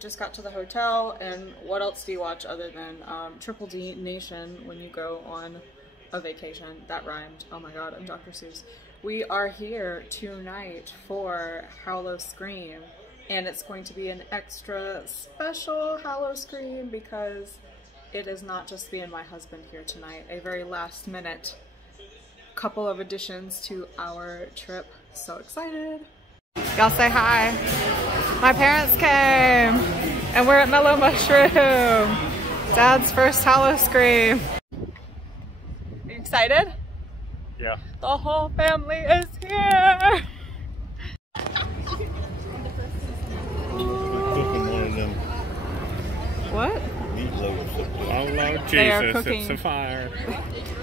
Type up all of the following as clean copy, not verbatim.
just got to the hotel, and what else do you watch other than Triple D Nation when you go on a vacation? That rhymed. Oh my god, I'm Dr. Seuss. We are here tonight for Howl Scream, and it's going to be an extra special Howl Scream because it is not just me and my husband here tonight. A very last minute couple of additions to our trip. So excited. Y'all say hi. My parents came and we're at Mellow Mushroom. Dad's first Howl Scream. Are you excited? Yeah. The whole family is here. What? Oh Lord Jesus, it's a fire.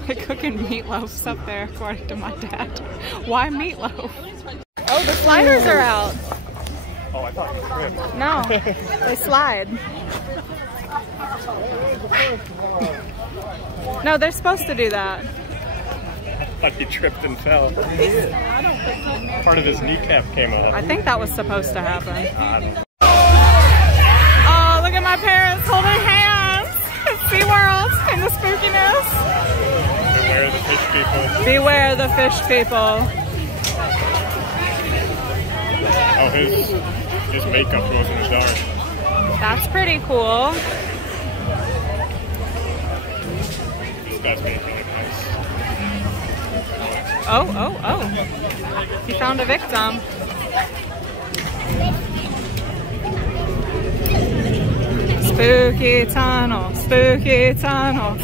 They're cooking meatloafs up there, according to my dad. Why meatloaf? Oh, the sliders are out. Oh, I thought you tripped. No, they slide. No, they're supposed to do that. I thought he tripped and fell. Part of his kneecap came off. I think that was supposed to happen. Oh, look at my parents holding hands at SeaWorld in the spookiness. Beware the fish people. Beware the fish people. Oh, his makeup goes in the dark. That's pretty cool. This guy's making it nice. Oh. He found a victim. Spooky tunnel, spooky tunnel.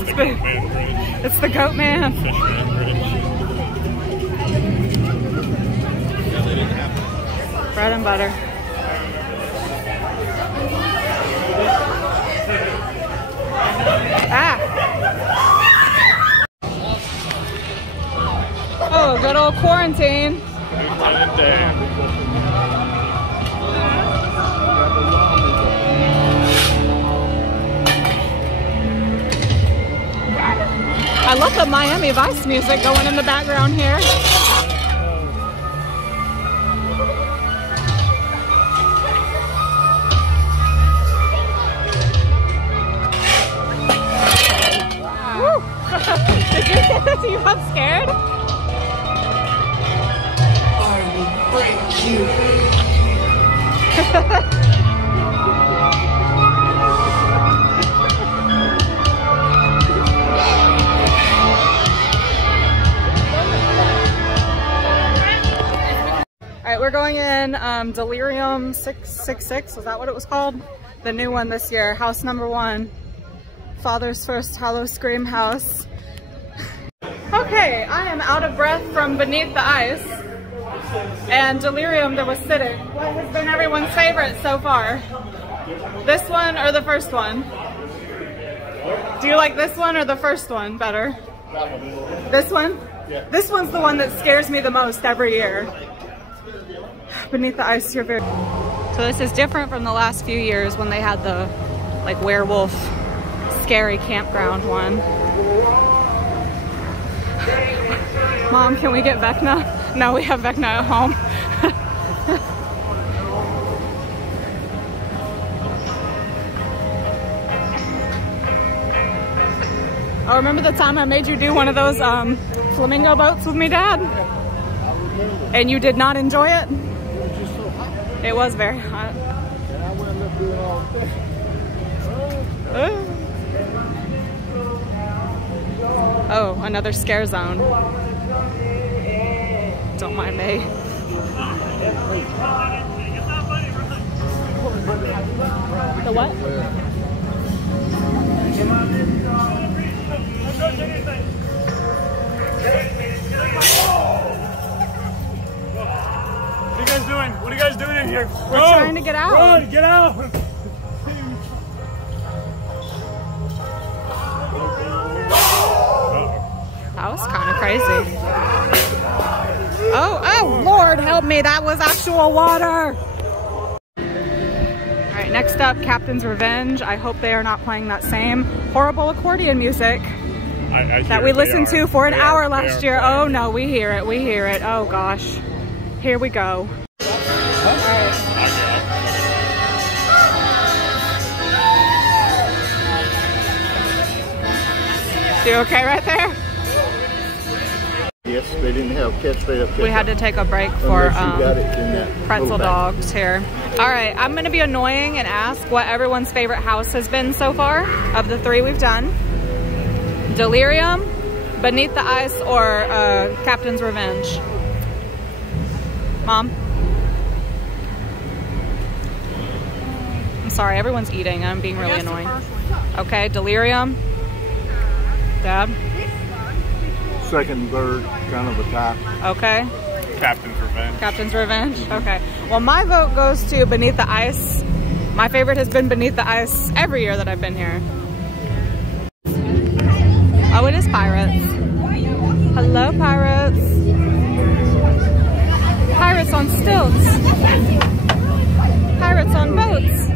It's the Goat Man. Bread and butter. Ah! Oh, good old quarantine. I love the Miami Vice music going in the background here. Did you say that? You got scared? I will break you. Alright, we're going in Delirium 666. Was that what it was called? The new one this year. House number 1. Father's first Howl Scream house. Okay, I am out of breath from beneath the ice. And Delirium that was sitting. What has been everyone's favorite so far? This one or the first one? Do you like this one or the first one better? This one? Yeah. This one's the one that scares me the most every year. Beneath the ice, you're very... So this is different from the last few years when they had the like werewolf scary campground one. Mom, can we get Vecna? No, we have Vecna at home. Oh, remember the time I made you do one of those flamingo boats with me, Dad? And you did not enjoy it? It was very hot. Oh, another scare zone. Don't mind me. The what? What are you guys doing? What are you guys doing in here? We're trying to get out. Run, get out! That was kind of crazy. Oh, Lord help me, that was actual water. All right, next up, Captain's Revenge. I hope they are not playing that same horrible accordion music that we listened to for an hour last year. Oh no, we hear it, we hear it. Oh gosh, here we go. All right. You okay right there? Yes, they didn't have straight up. We had to take a break for pretzel dogs here. All right, I'm gonna be annoying and ask what everyone's favorite house has been so far of the 3 we've done. Delirium, Beneath the Ice, or Captain's Revenge. Mom? I'm sorry, everyone's eating. I'm being really annoying. Okay, Delirium. Dad? Second, third, kind of a tie. Okay. Captain's Revenge. Captain's Revenge? Okay. Well, my vote goes to Beneath the Ice. My favorite has been Beneath the Ice every year that I've been here. Oh, it is Pirates. Hello, Pirates. Pirates on stilts. Pirates on boats.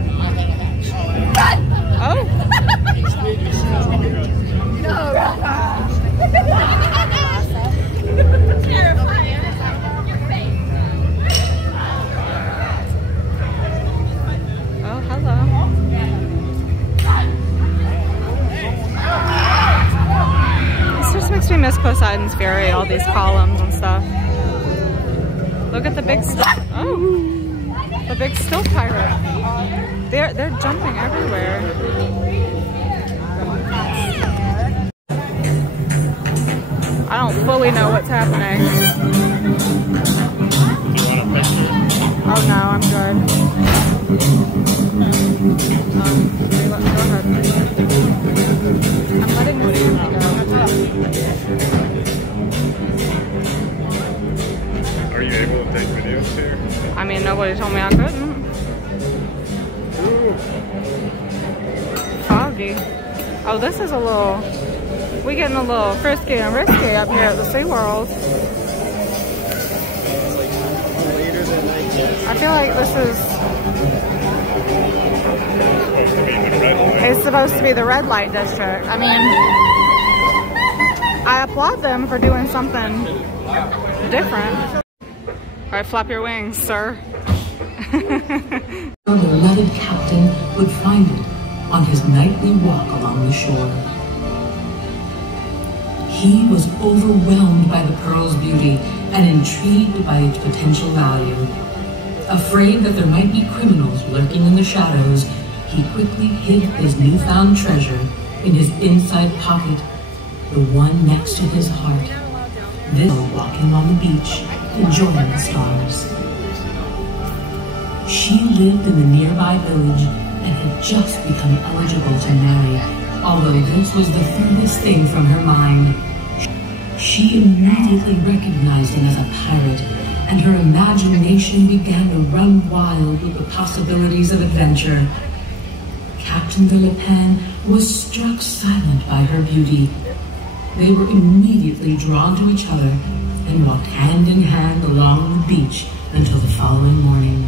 Oh. Oh, hello. This just makes me miss Poseidon's Fury, all these columns and stuff. Look at the big the big still pirate. They're jumping everywhere. I don't fully know what's happening. Do you want a picture? Oh no, I'm good. Go ahead. I'm letting the camera go. Are you able to take videos here? I mean, nobody told me I couldn't. Foggy. Oh, this is a little... We're getting a little frisky and risky up here at the SeaWorld. I feel like this is... It's supposed to be the red light district. I mean, I applaud them for doing something different. All right, flap your wings, sir. The beloved captain would find it on his nightly walk along the shore. He was overwhelmed by the pearl's beauty and intrigued by its potential value. Afraid that there might be criminals lurking in the shadows, he quickly hid his newfound treasure in his inside pocket, the one next to his heart. This walking on the beach, enjoying the stars. She lived in the nearby village and had just become eligible to marry, although this was the furthest thing from her mind. She immediately recognized him as a pirate, and her imagination began to run wild with the possibilities of adventure. Captain de Le Pen was struck silent by her beauty. They were immediately drawn to each other and walked hand in hand along the beach until the following morning.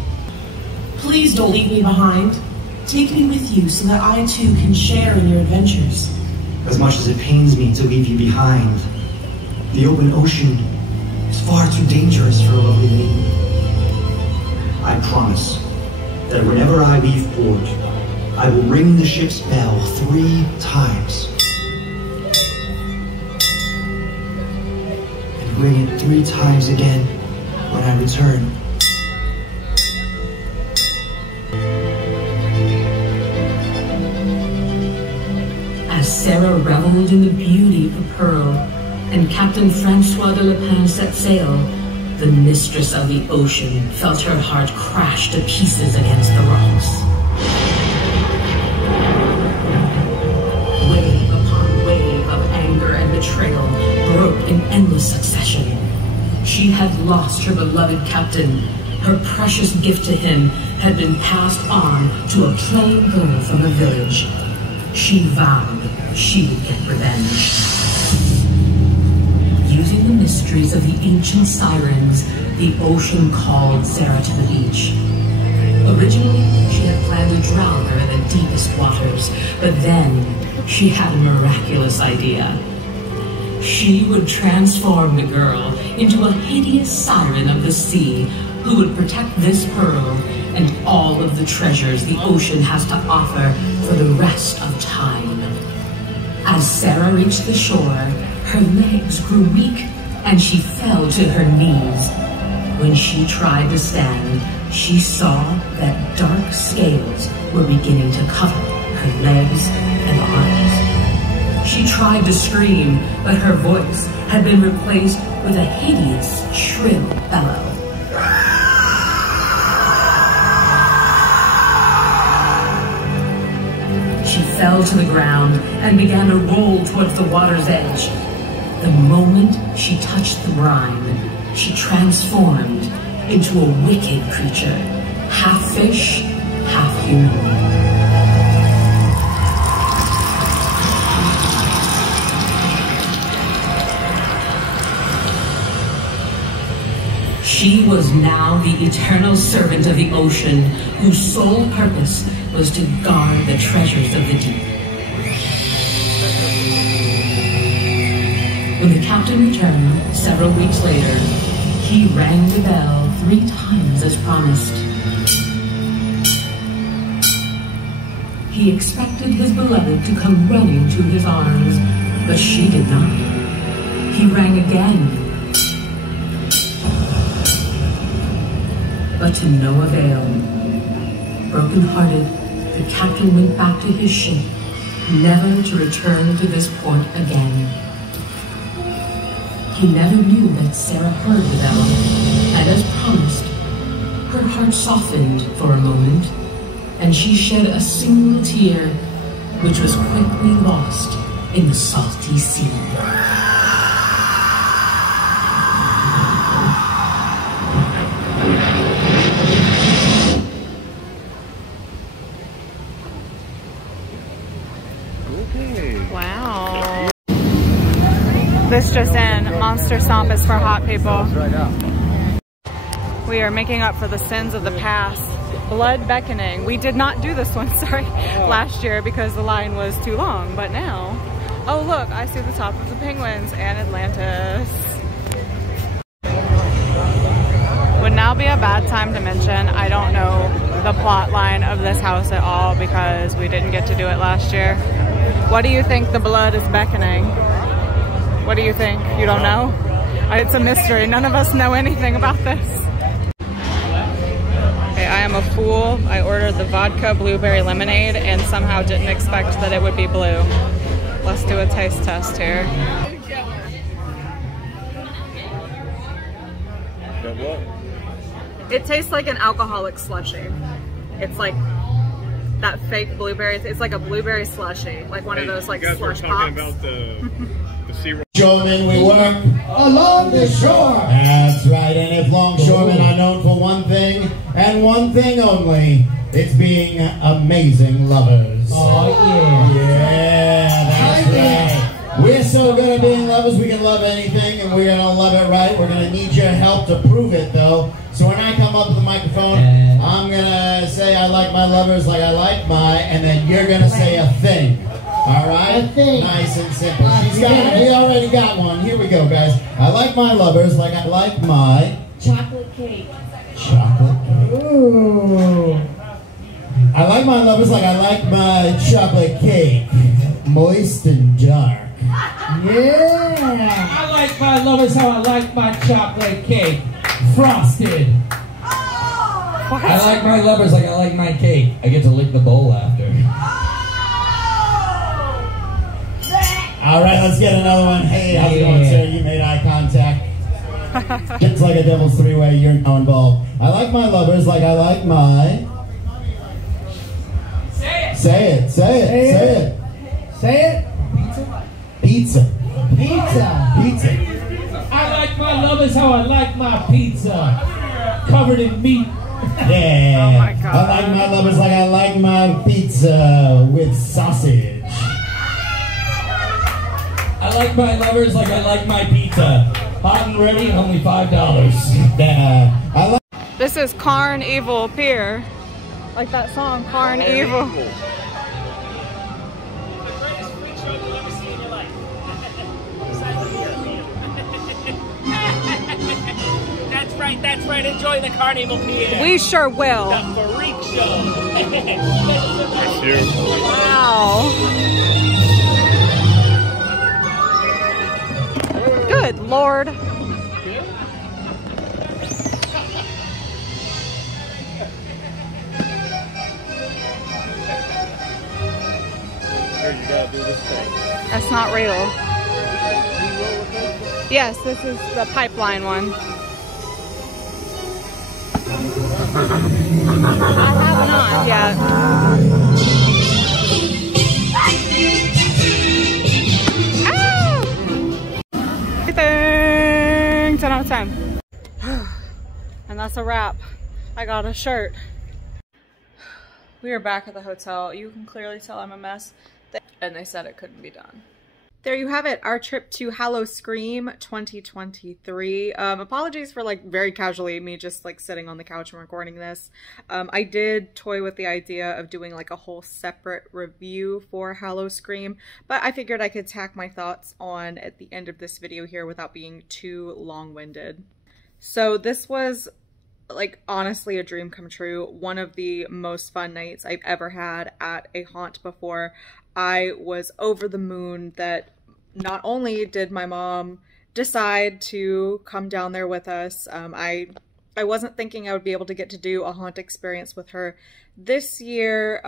Please don't leave me behind. Take me with you so that I too can share in your adventures. As much as it pains me to leave you behind, the open ocean is far too dangerous for a lovely maiden. I promise that whenever I leave port, I will ring the ship's bell 3 times. And ring it 3 times again when I return. As Sarah reveled in the beauty of the pearl, and Captain Francois de Le Pen set sail, the mistress of the ocean felt her heart crash to pieces against the rocks. Wave upon wave of anger and betrayal broke in endless succession. She had lost her beloved captain. Her precious gift to him had been passed on to a plain girl from the village. She vowed she would get revenge. Using the mysteries of the ancient sirens, the ocean called Sarah to the beach. Originally, she had planned to drown her in the deepest waters, but then she had a miraculous idea. She would transform the girl into a hideous siren of the sea who would protect this pearl and all of the treasures the ocean has to offer for the rest of time. As Sarah reached the shore, her legs grew weak and she fell to her knees. When she tried to stand, she saw that dark scales were beginning to cover her legs and arms. She tried to scream, but her voice had been replaced with a hideous, shrill bellow. She fell to the ground and began to roll towards the water's edge. The moment she touched the brine, she transformed into a wicked creature, half fish, half human. She was now the eternal servant of the ocean, whose sole purpose was to guard the treasures of the deep. When the captain returned several weeks later, he rang the bell 3 times as promised. He expected his beloved to come running to his arms, but she did not. He rang again, but to no avail. Broken-hearted, the captain went back to his ship, never to return to this port again. He never knew that Sarah heard the bell, and as promised, her heart softened for a moment, and she shed a single tear, which was quickly lost in the salty sea. Wow. This just in, Monster Stomp is for hot people. We are making up for the sins of the past. Blood beckoning. We did not do this one, sorry, last year because the line was too long, but now, oh look, I see the top of the penguins and Atlantis. Would now be a bad time to mention, I don't know the plot line of this house at all because we didn't get to do it last year. What do you think the blood is beckoning? What do you think? You don't know? It's a mystery. None of us know anything about this. Okay, I am a fool. I ordered the vodka blueberry lemonade and somehow didn't expect that it would be blue. Let's do a taste test here. It tastes like an alcoholic slushie. It's like that fake blueberry. It's like a blueberry slushie, like one of those like slush pops. About the Shoremen, we work along the shore. That's right, and if longshoremen are known for one thing, and one thing only, it's being amazing lovers. Oh, yeah. Yeah, that's right. We're so good at being lovers, we can love anything, and we're going to love it right. We're going to need your help to prove it, though. So when I come up to the microphone, I'm going to say I like my lovers like I like my, and then you're going to say a thing. All right? Nice and simple. She's got it. We already got one. Here we go, guys. I like my lovers like I like my... Chocolate cake. Chocolate cake. Ooh. I like my lovers like I like my chocolate cake. Moist and dark. Yeah. I like my lovers how I like my chocolate cake. Frosted. I like my lovers like I like my cake. I get to lick the bowl after. All right, let's get another one. Hey, how's it going, sir? You made eye contact. It's like a devil's three-way. You're now involved. I like my lovers like I like my... Say it. Say it. Say it. Say it. Say it. Pizza. Pizza. Pizza. I like my lovers how I like my pizza. Covered in meat. Yeah. Oh my God. I like my lovers like I like my pizza with sausage. I like my lovers like I like my pizza. Hot and ready, only $5. I like. This is Carnival Pier. Like that song, Carnival. That's right, enjoy the Carnival Pier. We sure will. The freak show. Thank you. Wow. You gotta do this thing. That's not real. Yes, this is the pipeline one. I have not yet. Everything 10 out of 10. And that's a wrap. I got a shirt. We are back at the hotel. You can clearly tell I'm a mess. And they said it couldn't be done. There you have it, our trip to Howl-O-Scream 2023. Apologies for like very casually me just like sitting on the couch and recording this. I did toy with the idea of doing like a whole separate review for Howl-O-Scream, but I figured I could tack my thoughts on at the end of this video here without being too long-winded. So this was like honestly a dream come true. One of the most fun nights I've ever had at a haunt before. I was over the moon that not only did my mom decide to come down there with us, I wasn't thinking I would be able to get to do a haunt experience with her this year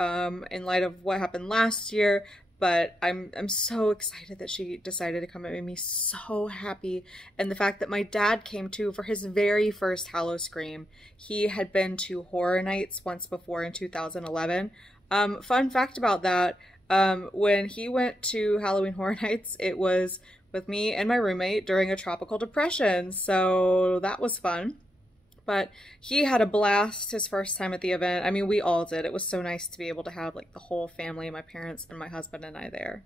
in light of what happened last year, but I'm so excited that she decided to come. It made me so happy. And the fact that my dad came too for his very first Howl-O-Scream. He had been to Horror Nights once before in 2011. Fun fact about that, when he went to Halloween Horror Nights, it was with me and my roommate during a tropical depression, so that was fun. But he had a blast his first time at the event. I mean, we all did. It was so nice to be able to have like the whole family, my parents and my husband and I there.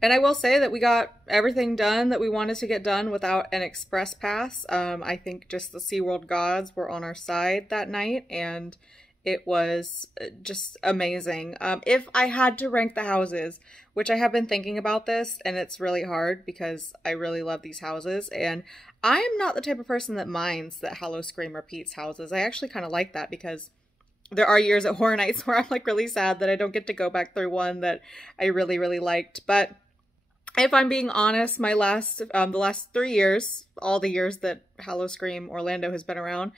And I will say that we got everything done that we wanted to get done without an express pass. I think just the SeaWorld gods were on our side that night, and it was just amazing. If I had to rank the houses, which I have been thinking about this, and it's really hard because I really love these houses, and I am not the type of person that minds that Howl-O-Scream repeats houses. I actually kind of like that because there are years at Horror Nights where I'm like really sad that I don't get to go back through one that I really, really liked. But if I'm being honest, the last 3 years, all the years that Howl-O-Scream Orlando has been around,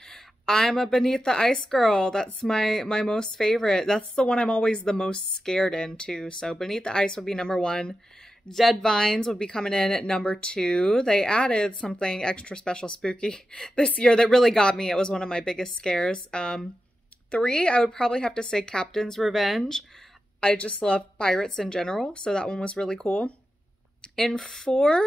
I'm a Beneath the Ice girl. That's my most favorite. That's the one I'm always the most scared in too. So Beneath the Ice would be number 1. Dead Vines would be coming in at number 2. They added something extra special spooky this year that really got me. It was one of my biggest scares. 3, I would probably have to say Captain's Revenge. I just love pirates in general, so that one was really cool. In 4,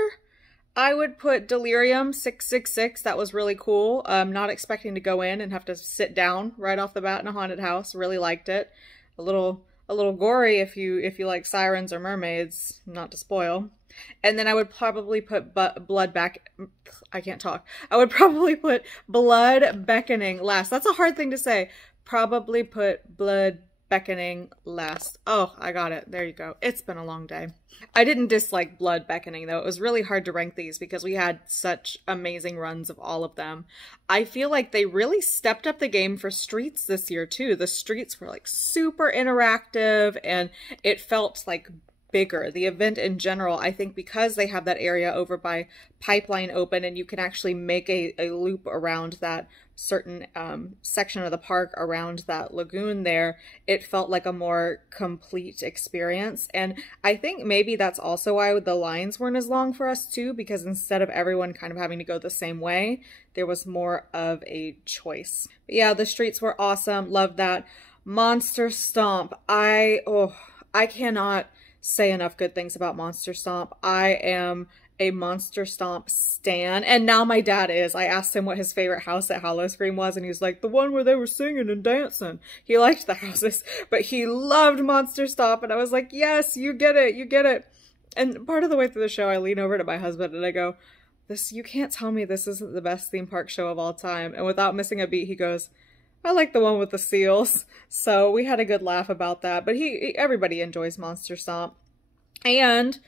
I would put Delirium 666. That was really cool. Not expecting to go in and have to sit down right off the bat in a haunted house. Really liked it. A little gory if you like sirens or mermaids, not to spoil. And then I would probably put I would probably put Blood Beckoning last. That's a hard thing to say. Probably put Blood Beckoning last. Oh, I got it. There you go. It's been a long day. I didn't dislike Blood Beckoning though. It was really hard to rank these because we had such amazing runs of all of them. I feel like they really stepped up the game for streets this year too. The streets were like super interactive and it felt like bigger. The event in general, I think because they have that area over by Pipeline open and you can actually make a loop around that certain section of the park around that lagoon there, it felt like a more complete experience. And I think maybe that's also why the lines weren't as long for us too, because instead of everyone kind of having to go the same way, there was more of a choice. But yeah, the streets were awesome. Loved that. Monster Stomp. I cannot say enough good things about Monster Stomp. I am a Monster Stomp stan, and now my dad is. I asked him what his favorite house at Howl-O-Scream was, and he was like, the one where they were singing and dancing. He liked the houses, but he loved Monster Stomp, and I was like, yes, you get it, you get it. And part of the way through the show, I lean over to my husband and I go, you can't tell me this isn't the best theme park show of all time. And without missing a beat, he goes, I like the one with the seals. So we had a good laugh about that, but everybody enjoys Monster Stomp. And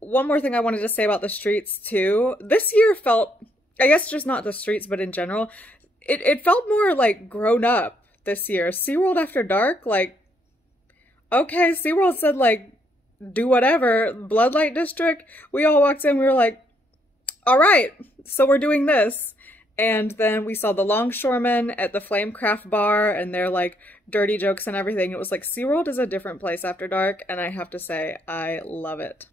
one more thing I wanted to say about the streets too. This year felt, I guess just not the streets, but in general, it felt more like grown up this year. SeaWorld After Dark, like, okay, SeaWorld said like, do whatever. Bloodlight District, we all walked in, we were like, all right, so we're doing this. And then we saw the Longshoremen at the Flamecraft Bar and their like dirty jokes and everything. It was like SeaWorld is a different place after dark, and I have to say, I love it.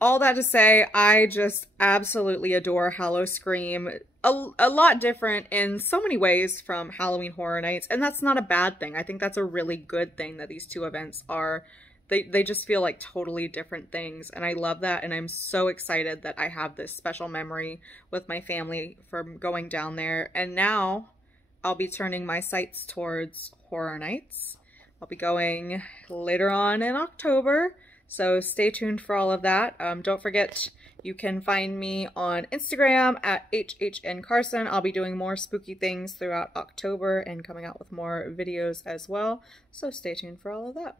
All that to say, I just absolutely adore Howl-O-Scream. A lot different in so many ways from Halloween Horror Nights, and that's not a bad thing. I think that's a really good thing that these two events are, they just feel like totally different things, and I love that, and I'm so excited that I have this special memory with my family from going down there. And now I'll be turning my sights towards Horror Nights. I'll be going later on in October, so stay tuned for all of that. Don't forget, you can find me on Instagram at HHNCarson. I'll be doing more spooky things throughout October and coming out with more videos as well, so stay tuned for all of that.